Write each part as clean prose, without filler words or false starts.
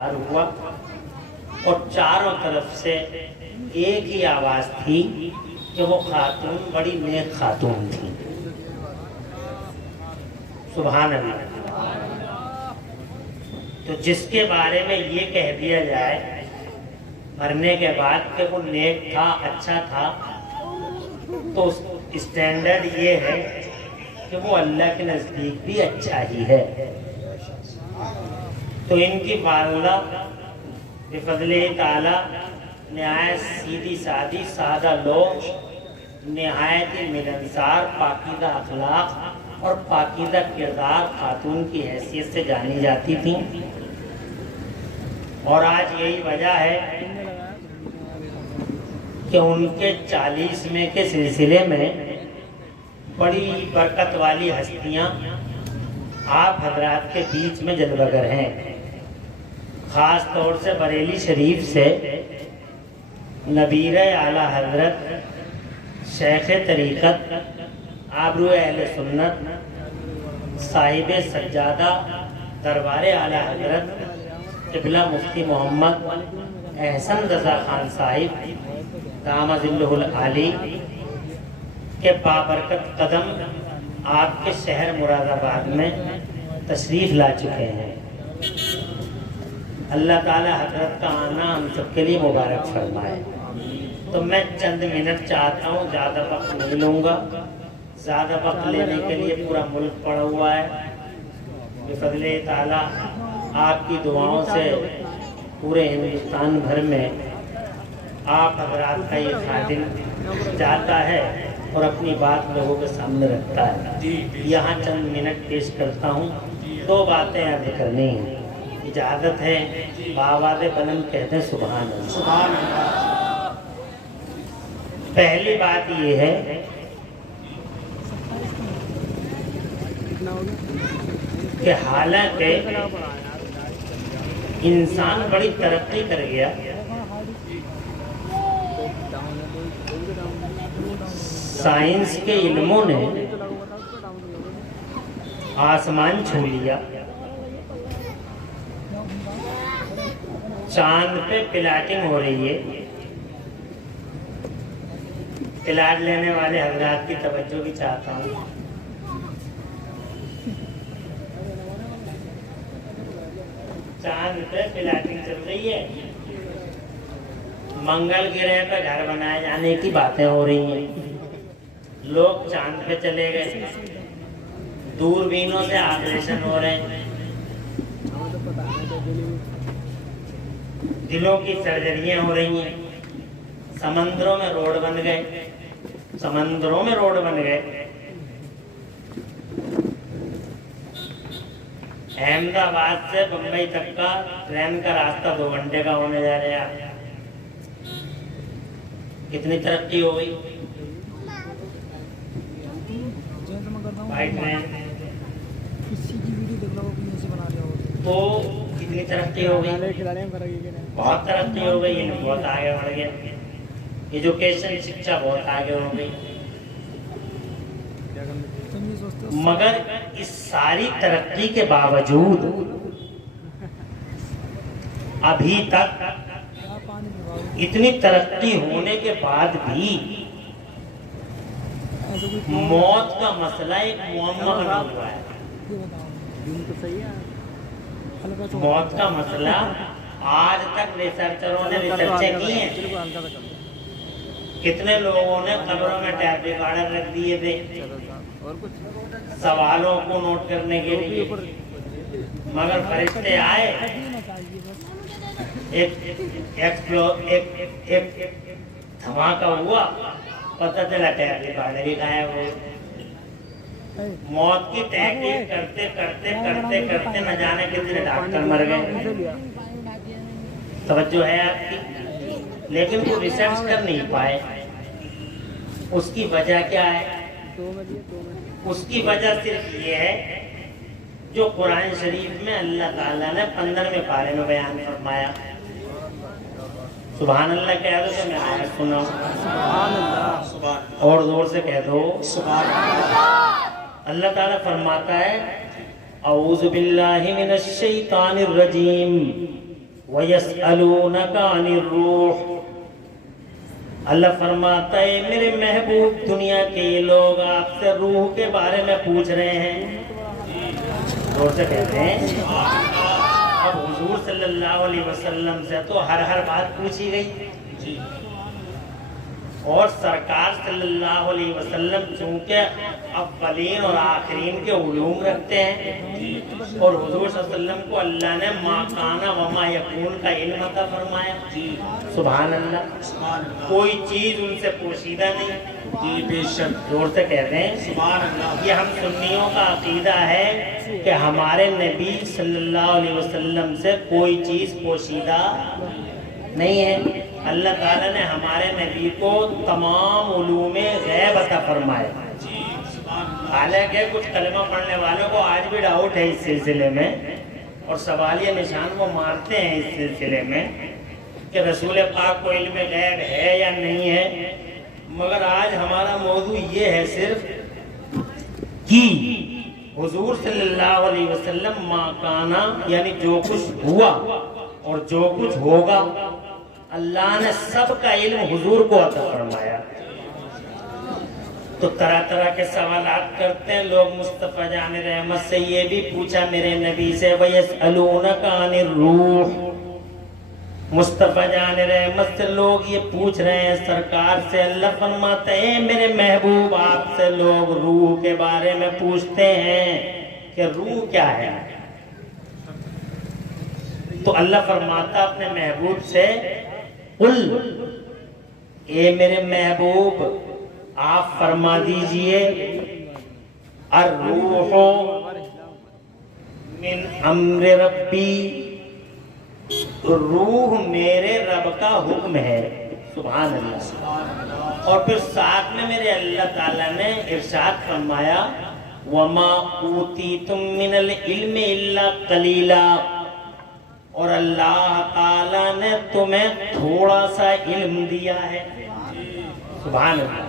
ہوا اور چاروں طرف سے ایک ہی آواز تھی کہ وہ خاتون بڑی نیک خاتون تھی. سبحان اللہ. تو جس کے بارے میں یہ کہہ دیا جائے مرنے کے بعد کہ وہ نیک تھا، اچھا تھا، تو اسٹینڈرڈ یہ ہے کہ وہ اللہ کے نزدیک بھی اچھا ہی ہے. تو ان کی والدہ بفضل تعالی نہایت سیدھی سادی سادہ لوگ، نہایت ہی ملنسار، پاکیزہ اخلاق اور پاکیزہ کردار خاتون کی حیثیت سے جانی جاتی تھیں. اور آج یہی وجہ ہے کہ ان کے 40ویں کے سلسلے میں بڑی برکت والی ہستیاں آپ حضرات کے بیچ میں جلوہ گر ہیں. خاص طور سے بریلی شریف سے نبیر اعلیٰ حضرت شیخ طریقت آبرو اہل سنت صاحب سجادہ دربار اعلیٰ حضرت قبلہ مفتی محمد احسن رضا خان صاحب دام ظلہ العالی کے بابرکت قدم آپ کے شہر مراد آباد میں تشریف لا چکے ہیں. اللہ تعالی حضرت کا آنا ہم سب کے لیے مبارک فرمائے. تو میں چند منٹ چاہتا ہوں، زیادہ وقت نہیں لوں گا. زیادہ وقت لینے کے لیے پورا ملک پڑا ہوا ہے. بفضل تعالی آپ کی دعاؤں سے پورے ہندوستان بھر میں آپ حضرات کا یہ خادم جاتا ہے اور اپنی بات لوگوں کے سامنے رکھتا ہے. یہاں چند منٹ پیش کرتا ہوں. 2 باتیں عرض کرنی ہیں. اجازت ہے بآواز بلند کہتے ہیں سبحان اللہ. سبحان اللہ. پہلی بات یہ ہے کہ حالانکہ انسان بڑی ترقی کر گیا، سائنس کے علموں نے آسمان چھو لیا، چاند پہ پلاٹنگ ہو رہی ہے. پلاٹ لینے والے حضرات کی توجہ بھی چاہتا ہوں. چاند پہ پلاٹنگ چل رہی ہے، منگل گرہ پہ گھر بنائے جانے کی باتیں ہو رہی ہیں. لوگ چاند پہ چلے گئے، دوربینوں سے آپریشن ہو رہے ہیں، دلوں کی سرجریاں ہو رہی ہیں. سمندروں میں روڈ بن گئے، سمندروں میں روڈ بن گئے. احمد آباد سے بمبئی تک کا ٹرین کا راستہ 2 گھنٹے کا ہونے جا رہا ہے. کتنی ترقی ہو گئی بھائی ٹرین تو کتنی ترقی ہو گئی، بہت ترقی ہو گئی. یہ بہت آگے بڑھ گیا. ایجوکیشن شکشا بہت آگے ہو گئی. مگر اس ساری ترقی کے باوجود ابھی تک اتنی ترقی ہونے کے بعد بھی موت کا مسئلہ ایک معمہ بنا ہوا ہے. موت کا مسئلہ آج تک ریسرچروں نے ریسرچیں کی ہیں. کتنے لوگوں نے قبروں میں ٹیپ ریکارڈر رکھ دیے تھے سوالوں کو نوٹ کرنے کے لیے، مگر فرشتے آئے، ایک دھماکہ ہوا، پتہ چلا ٹیپ ریکارڈر ہی غائب ہو. موت کی تحقیق کرتے کرتے کرتے کرتے نہ جانے کتنے ڈاکٹر مر گئے. توجہ ہے آپ کی، لیکن وہ ریسرچ کر نہیں پائے. اس کی وجہ کیا ہے؟ اس کی وجہ صرف یہ ہے جو قرآن شریف میں اللہ تعالیٰ نے 15ویں پارے میں بیان فرمایا. سبحان اللہ کہہ دو کہ میں آیت سناؤں. سبحان اللہ. اور زور سے کہہ دو سبحان اللہ. اللہ تعالیٰ فرماتا ہے اعوذ باللہ من الشیطان الرجیم وَيَسْأَلُونَكَ عَنِ الرُّوحِ، اللہ فرماتا ہے میرے محبوب دنیا کے یہ لوگ آپ سے روح کے بارے میں پوچھ رہے ہیں، زور سے کہتے ہیں۔ اب حضور صلی اللہ علیہ وسلم سے تو ہر بات پوچھی گئی، اور سرکار صلی اللہ علیہ وسلم چونکہ اولین اور آخرین کے علوم رکھتے ہیں، اور حضور صلی اللہ علیہ وسلم کو اللہ نے ما کان و ما یکون کا علم عطا فرمایا، سبحان اللہ، کوئی چیز ان سے پوشیدہ نہیں، بے شک، زور سے کہتے ہیں سبحان اللہ۔ یہ ہم سنیوں کا عقیدہ ہے کہ ہمارے نبی صلی اللہ علیہ وسلم سے کوئی چیز پوشیدہ نہیں ہے۔ اللہ تعالیٰ نے ہمارے نبی کو تمام علوم غیب عطا فرمائے، حالانکہ کچھ کلمہ پڑھنے والوں کو آج بھی ڈاؤٹ ہے اس سلسلے میں، اور سوالیہ نشان وہ مارتے ہیں اس سلسلے میں کہ رسول پاک کو علم غیب ہے یا نہیں ہے، مگر آج ہمارا موضوع یہ ہے صرف کہ حضور صلی اللہ علیہ وسلم ما کانا، یعنی جو کچھ ہوا اور جو کچھ ہوگا، اللہ نے سب کا علم حضور کو عطا فرمایا۔ تو طرح طرح کے سوالات کرتے ہیں لوگ۔ مصطفیٰ جان رحمت سے یہ بھی پوچھا میرے نبی سے، وَيَسْأَلُونَكَ عَنِ الرُّوحِ، مصطفیٰ جان رحمت سے لوگ یہ پوچھ رہے ہیں سرکار سے، اللہ فرماتے ہیں میرے محبوب آپ سے لوگ روح کے بارے میں پوچھتے ہیں کہ روح کیا ہے، تو اللہ فرماتا اپنے محبوب سے، قل، اے میرے محبوب آپ فرما دیجئے، الروح من امر ربی، روح میرے رب کا حکم ہے، سبحان اللہ۔ اور پھر ساتھ میں میرے اللہ تعالیٰ نے ارشاد فرمایا، وَمَا أُوتِيتُم مِّنَ الْعِلْمِ إِلَّا قَلِيلًا، اور اللہ تعالیٰ نے تمہیں تھوڑا سا علم دیا ہے، سبحان اللہ،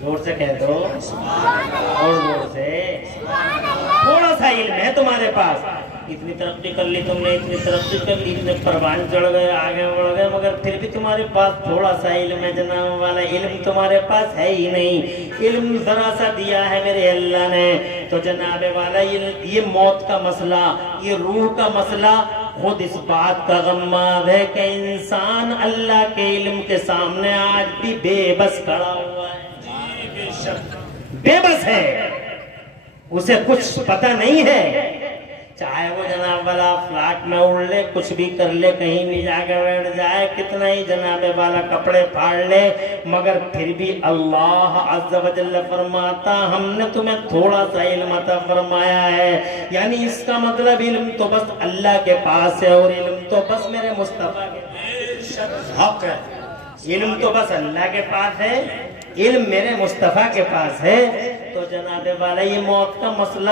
زور سے کہہ دو، اور زور سے، تھوڑا سا علم ہے تمہارے پاس، اتنی ترقی کر لی تم نے، اتنی ترقی کر لی، اتنے پروان چڑھ گئے، آگے بڑھ گئے، مگر پھر بھی تمہارے پاس تھوڑا سا علم ہے، جناب والا علم تمہارے پاس ہے ہی نہیں، علم ذرا سا دیا ہے میرے اللہ نے۔ تو جناب والا یہ موت کا مسئلہ، یہ روح کا مسئلہ خود اس بات کا غماز ہے کہ انسان اللہ کے علم کے سامنے آج بھی بے بس کھڑا ہوا ہے، بے بس ہے، اسے کچھ پتہ نہیں ہے، چاہے وہ جناب والا فلاٹ میں اڑ لے، کچھ بھی کر لے، کہیں بھی جا کے بیٹھ جائے، کتنا ہی جناب والا کپڑے پھاڑ لے، مگر پھر بھی اللہ عز و جل فرماتا ہم نے تمہیں تھوڑا سا علم عطا فرمایا ہے، یعنی اس کا مطلب علم تو بس اللہ کے پاس ہے، اور علم تو بس میرے مصطفیٰ کے حق ہے، علم تو بس اللہ کے پاس ہے، علم میرے مصطفیٰ کے پاس ہے۔ تو جناب والا یہ موت کا مسئلہ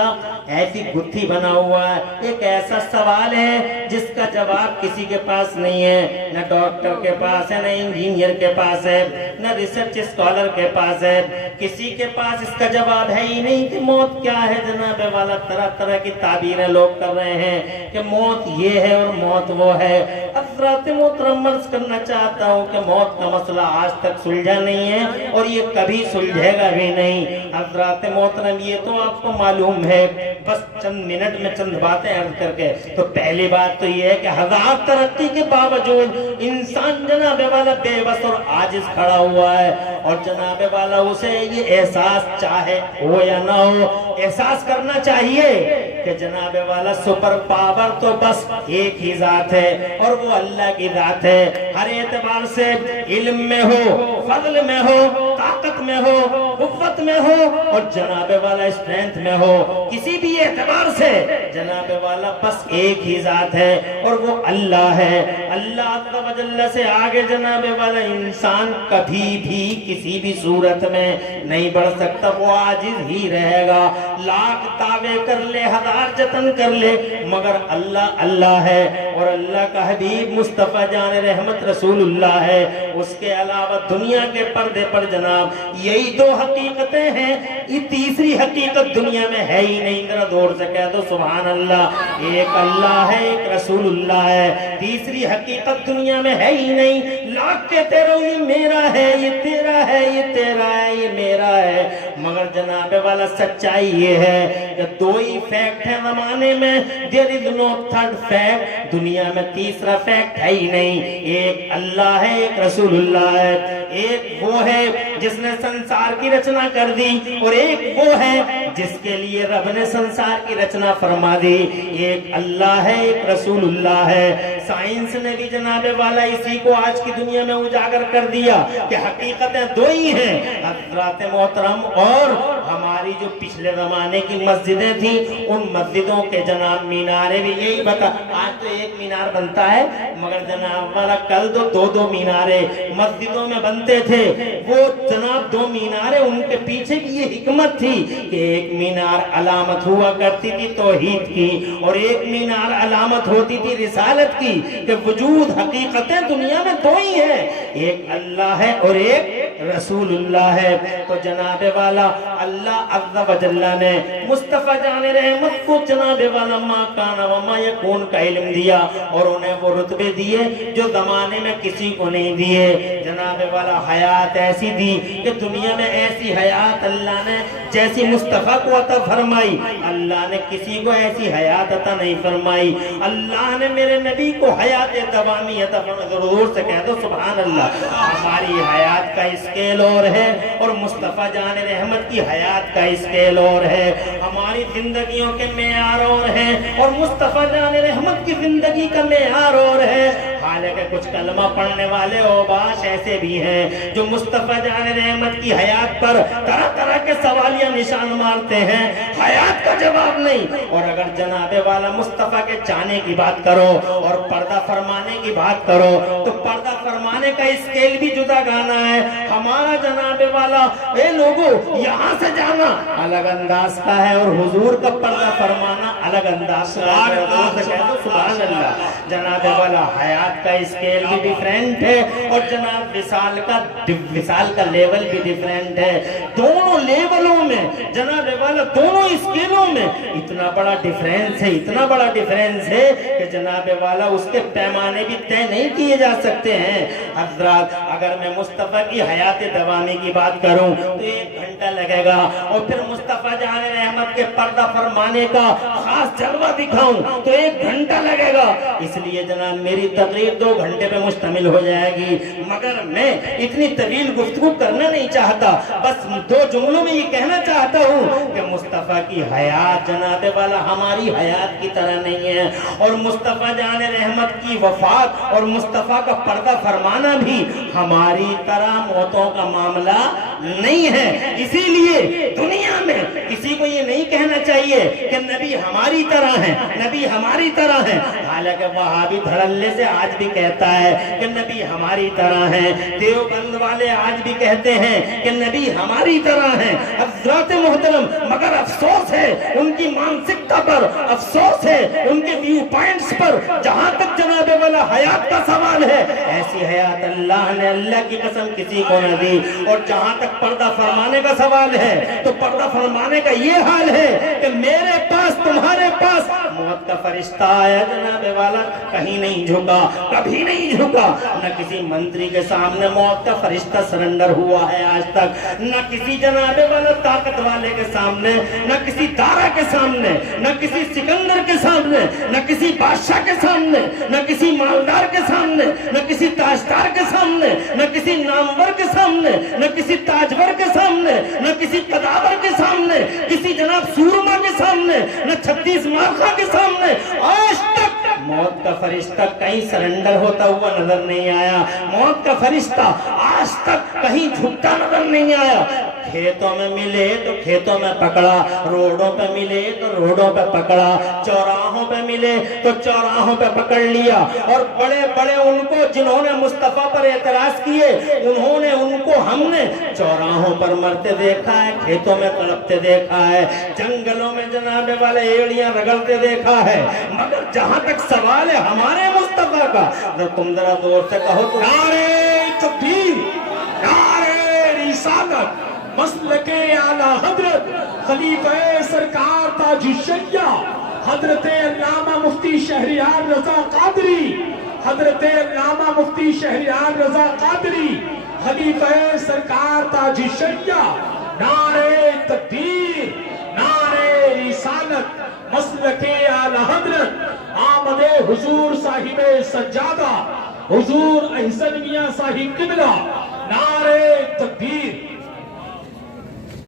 ایسی گتھی بنا ہوا ہے، ایک ایسا سوال ہے جس کا جواب کسی کے پاس نہیں ہے، نہ ڈاکٹر کے پاس ہے، نہ انجینئر کے پاس ہے، نہ ریسرچ اسکالر کے پاس ہے، کسی کے پاس اس کا جواب ہے ہی نہیں کہ موت کیا ہے۔ جناب والا طرح طرح کی تعبیریں لوگ کر رہے ہیں کہ موت یہ ہے اور موت وہ ہے۔ حضرات محترم عرض کرنا چاہتا ہوں کہ موت کا مسئلہ آج تک سلجھا نہیں ہے، اور یہ کبھی سلجھے گا بھی نہیں۔ حضرات محترم یہ تو آپ کو معلوم ہے، بس چند منٹ میں چند باتیں عرض کر کے، تو پہلی بات تو یہ ہے کہ ہزار ترقی کے باوجود انسان جناب والا بے بس اور عاجز کھڑا ہوا ہے، اور جناب والا اسے یہ احساس چاہے ہو یا نہ ہو، احساس کرنا چاہیے کہ جناب والا سپر پاور تو بس ایک ہی ذات ہے، اور وہ اللہ کی ذات ہے، ہر اعتبار سے، علم میں ہو، فضل میں ہو، طاقت میں ہو، قوت میں ہو، اور جناب والا اسٹرینتھ میں ہو، کسی بھی اعتبار سے جناب والا بس ایک ہی ذات ہے، اور وہ اللہ ہے۔ اللہ عز و جل سے آگے جناب والا انسان کبھی بھی کسی بھی صورت میں نہیں بڑھ سکتا، وہ عاجز ہی رہے گا، لاکھ دعوے کر لے، ہزار جتن کر لے، مگر اللہ اللہ ہے، اور اللہ کا حبیب مصطفیٰ جان رحمت رسول اللہ ہے، اس کے علاوہ دنیا کے پردے پر جناب یہی دو حقیقتیں ہیں، یہ تیسری حقیقت دنیا میں ہے ہی نہیں. ذرا دور سے کہہ دو سبحان اللہ. ایک اللہ ہے، ایک رسول اللہ ہے، تیسری حقیقت دنیا میں ہے ہی نہیں. لاکھ کہتے رہو یہ میرا ہے، یہ تیرا ہے، یہ تیرا ہے، یہ میرا ہے، مگر جناب والا سچائی یہ ہے کہ دو ہی فیکٹ ہے زمانے میں. there is no third fact. دنیا میں تیسرا فیکٹ ہے ہی نہیں. ایک اللہ ہے، ایک رسول اللہ ہے. ایک وہ ہے جس نے سنسار کی رچنا کر دی، اور ایک وہ ہے جس کے لیے رب نے سنسار کی رچنا فرما دی. ایک اللہ ہے، ایک رسول اللہ ہے. سائنس نے بھی جناب والا اسی کو آج کی دنیا میں اجاگر کر دیا کہ حقیقتیں دو ہی ہیں. حضرات محترم، اور ہماری جو پچھلے زمانے کی مسجدیں تھیں ان مسجدوں کے جناب مینارے بھی یہی بتا. آج تو ایک مینار بنتا ہے مگر جناب والا کل تو دو مینارے مسجدوں میں بنتے تھے. وہ جناب دو مینارے، ان کے پیچھے بھی یہ حکمت تھی کہ ایک مینار علامت ہوا کرتی تھی توحید کی، اور ایک مینار علامت ہوتی تھی رسالت کی، کہ وجود حقیقتیں دنیا میں دو ہی ہیں، ایک اللہ ہے اور ایک رسول اللہ ہے. تو جناب والا اللہ عز و جل نے مصطفیٰ جان رحمت کو جناب والا ما کان و ما یکون کا علم دیا، اور انہیں وہ رتبے دیے جو زمانے میں کسی کو نہیں دیے. جناب والا حیات ایسی دی کہ دنیا میں ایسی حیات اللہ نے جیسی مصطفیٰ کو عطا فرمائی، اللہ نے کسی کو ایسی حیات عطا نہیں فرمائی. اللہ نے میرے نبی کو حیات دوامی عطا فرمائی. ضرور سے کہہ دو سبحان اللہ. ہماری حیات کا اسکیل اور ہے، اور مصطفیٰ جان رحمت کی حیات کا اسکیل اور ہے. ہماری زندگیوں کے معیار اور ہیں، اور مصطفیٰ جان رحمت کی زندگی کا معیار اور ہے. حالانکہ کچھ کلمہ پڑھنے والے اوباش ایسے بھی ہیں جو مصطفیٰ جان رحمت کی حیات پر طرح طرح کے سوالیہ نشان مارتے ہیں، حیات کا جواب نہیں. اور اگر جناب والا مصطفیٰ کے چاہنے کی بات کرو اور پردہ فرمانے کی بات کرو تو پردہ فرمانے کا اسکیل بھی جدا گانا ہے. ہمارا جناب والا اے لوگوں یہاں سے جانا الگ انداز کا ہے، اور حضور کا پردہ فرمانا الگ انداز کا ہے. سبحان اللہ. جناب والا حیات کا اسکیل بھی ڈیفرنٹ ہے، اور جناب وصال کا لیول بھی ڈیفرنٹ ہے. دونوں لیولوں میں جناب والا دونوں اسکیلوں میں اتنا بڑا ڈیفرنس ہے، اتنا بڑا ڈیفرنس ہے کہ جناب والا اس کے پیمانے بھی طے نہیں کیے جا سکتے ہیں. حضرات اگر میں مصطفیٰ کی حیات دوامی کی بات کروں تو 1 گھنٹہ لگے گا، اور پھر مصطفیٰ جان رحمت کے پردہ فرمانے کا خاص جلوہ دکھاؤں تو 1 گھنٹہ لگے گا. اس لیے جناب میری تقریر 2 گھنٹے پہ مشتمل ہو جائے گی، مگر میں اتنی طویل گفتگو کرنا نہیں چاہتا. بس 2 جملوں میں یہ کہنا چاہتا ہوں کہ مصطفیٰ کی حیات جناب والا ہماری حیات کی طرح نہیں ہے، اور مصطفیٰ جان رحمت کی وفات اور مصطفیٰ کا پردہ فرمانا بھی ہماری طرح موتوں کا معاملہ نہیں ہے. اسی لیے دنیا میں کسی کو یہ نہیں کہنا چاہیے کہ نبی ہماری طرح ہے، نبی ہماری طرح ہے. حالانکہ وہابی دھڑلے سے آج بھی کہتا ہے کہ نبی ہماری طرح ہے. دیوبند والے آج بھی کہتے ہیں کہ نبی ہماری طرح ہے. حضرات محترم مگر افسوس ہے ان کی مانسکتا پر، افسوس ہے ان کے ویو پوائنٹس پر. جہاں تک جناب والا حیات کا سوال ہے ایسی حیات اللہ نے اللہ کی قسم کسی کو نہ دی. اور جہاں تک پردہ فرمانے کا سوال ہے تو پردہ فرمانے کا یہ حال ہے کہ میرے پاس تمہارے پاس موت کا فرشتہ آیا جناب والا کہیں نہیں جھکا، کبھی نہیں جھکا. نہ کسی منتری کے سامنے موت کا فرشتہ سرنڈر ہوا ہے آج تک، نہ کسی جناب والا طاقت والے کے سامنے، نہ کسی دارا کے سامنے، نہ کسی سکندر کے سامنے، نہ کسی بادشاہ کے سامنے، نہ کسی مالدار کے سامنے، نہ کسی تاجدار کے سامنے، نہ کسی نامور کے سامنے، نہ کسی تاجور کے سامنے، نہ کسی قداور کے سامنے، کسی جناب سورما کے سامنے، نہ 36 مارخا کے سامنے آج تک موت کا فرشتہ کہیں سرنڈر ہوتا ہوا نظر نہیں آیا. موت کا فرشتہ آج تک کہیں جھکتا نظر نہیں آیا. کھیتوں میں ملے تو کھیتوں میں پکڑا، روڈوں پہ ملے تو روڈوں پہ پکڑا، چوراہوں پہ ملے تو چوراہوں پہ پکڑ لیا. اور بڑے بڑے ان کو جنہوں نے مصطفیٰ پر اعتراض کیے انہوں نے ان کو ہم نے چوراہوں پر مرتے دیکھا ہے، کھیتوں میں تڑپتے دیکھا ہے، جنگلوں میں جناب والے ایڑیاں رگڑتے دیکھا ہے. مگر جہاں تک سوال ہے ہمارے مصطفیٰ کا، تم ذرا زور سے کہو تو نعرہ تکبیر، نعرہ رسالت، مسلک اعلی حضرت خلیفہ سرکار تاج الشریعہ حضرت علامہ مفتی شہریار رضا قادری، حضرت علامہ مفتی شہریار رضا قادری خلیفہ سرکار تاج الشریعہ، نعرہ تکبیر، نعرہ رسالت، مسلک اعلی حضرت آمد حضور صاحب سجادہ حضور احسن میاں صاحب قبلہ، نعرہ تکبیر۔